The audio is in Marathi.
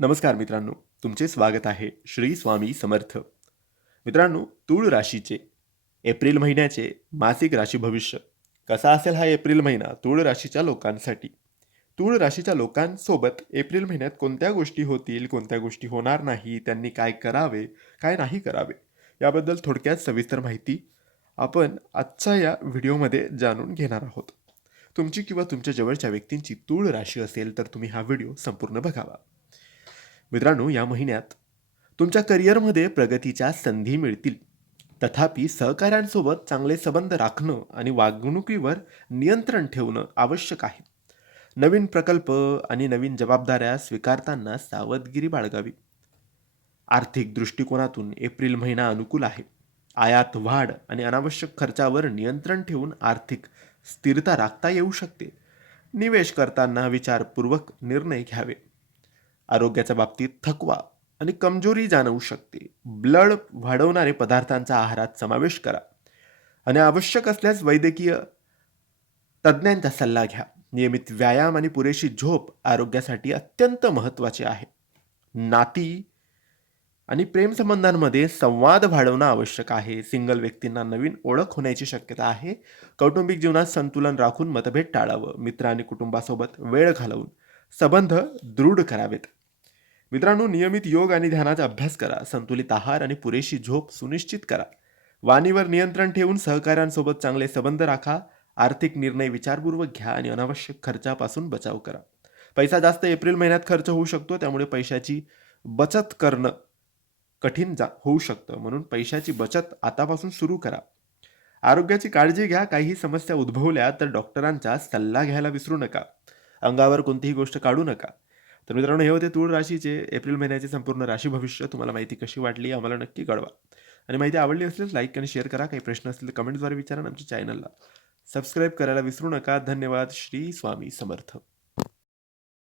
नमस्कार मित्रांनो तुमचे स्वागत आहे श्री स्वामी समर्थ. मित्रांनो तूळ राशीचे एप्रिल महिन्याचे मासिक राशी भविष्य. कसा असेल हा एप्रिल महिना? तूळ राशीच्या लोकांसाठी. तूळ राशीच्या लोकांसोबत एप्रिल महिन्यात कोणत्या गोष्टी होतील कोणत्या गोष्टी होणार नाही त्यांनी काय करावे काय नाही करावे याबद्दल थोडक्यात सविस्तर माहिती आपण आजच्या या व्हिडिओमध्ये जाणून घेणार आहोत. तुमची किंवा तुमच्या जवळच्या व्यक्तींची तूळ राशी असेल तर तुम्ही हा व्हिडिओ संपूर्ण बघावा. मित्रांनो या महिन्यात तुमच्या करिअरमध्ये प्रगतीच्या संधी मिळतील. तथापि सहकाऱ्यांसोबत चांगले संबंध राखणं आणि वागणुकीवर नियंत्रण ठेवणं आवश्यक आहे. नवीन प्रकल्प आणि नवीन जबाबदाऱ्या स्वीकारताना सावधगिरी बाळगावी. आर्थिक दृष्टिकोनातून एप्रिल महिना अनुकूल आहे. आयात वाढ आणि अनावश्यक खर्चावर नियंत्रण ठेवून आर्थिक स्थिरता राखता येऊ शकते. निवेश करताना विचारपूर्वक निर्णय घ्यावे. आरोग्याच्या बाबतीत थकवा आणि कमजोरी जाणवू शकते. ब्लड वाढवणारे पदार्थांचा आहारात समावेश करा आणि आवश्यक असल्यास वैद्यकीय तज्ज्ञांचा सल्ला घ्या. नियमित व्यायाम आणि पुरेशी झोप आरोग्यासाठी अत्यंत महत्त्वाचे आहे. नाती आणि प्रेमसंबंधांमध्ये संवाद वाढवणं आवश्यक आहे. सिंगल व्यक्तींना नवीन ओळख होण्याची शक्यता आहे. कौटुंबिक जीवनात संतुलन राखून मतभेद टाळावं. मित्र आणि कुटुंबासोबत वेळ घालवून संबंध दृढ करावेत. मित्रांनो नियमित योग आणि ध्यानाचा अभ्यास करा. संतुलित आहार आणि पुरेशी झोप सुनिश्चित करा. वाणीवर नियंत्रण ठेवून सहकाऱ्यांसोबत चांगले संबंध राखा. आर्थिक निर्णय विचारपूर्वक घ्या आणि अनावश्यक खर्चापासून बचाव करा. पैसा जास्त एप्रिल महिन्यात खर्च होऊ शकतो त्यामुळे पैशाची बचत करणं कठीण जा होऊ शकतं. म्हणून पैशाची बचत आतापासून सुरू करा. आरोग्याची काळजी घ्या. काही समस्या उद्भवल्या तर डॉक्टरांचा सल्ला घ्यायला विसरू नका. अंगावर कोणतीही गोष्ट काढू नका. तर मित्रांनो हे होते तूळ राशीचे. एप्रिल महिन्याचे संपूर्ण राशी भविष्य. तुम्हाला माहिती कशी वाटली आम्हाला नक्की कळवा. आणि माहिती आवडली असेल लाईक आणि शेअर करा. काही प्रश्न असतील तर कमेंटद्वारे विचारा आमच्या चॅनलला सबस्क्राईब करायला विसरू नका. धन्यवाद. श्री स्वामी समर्थ.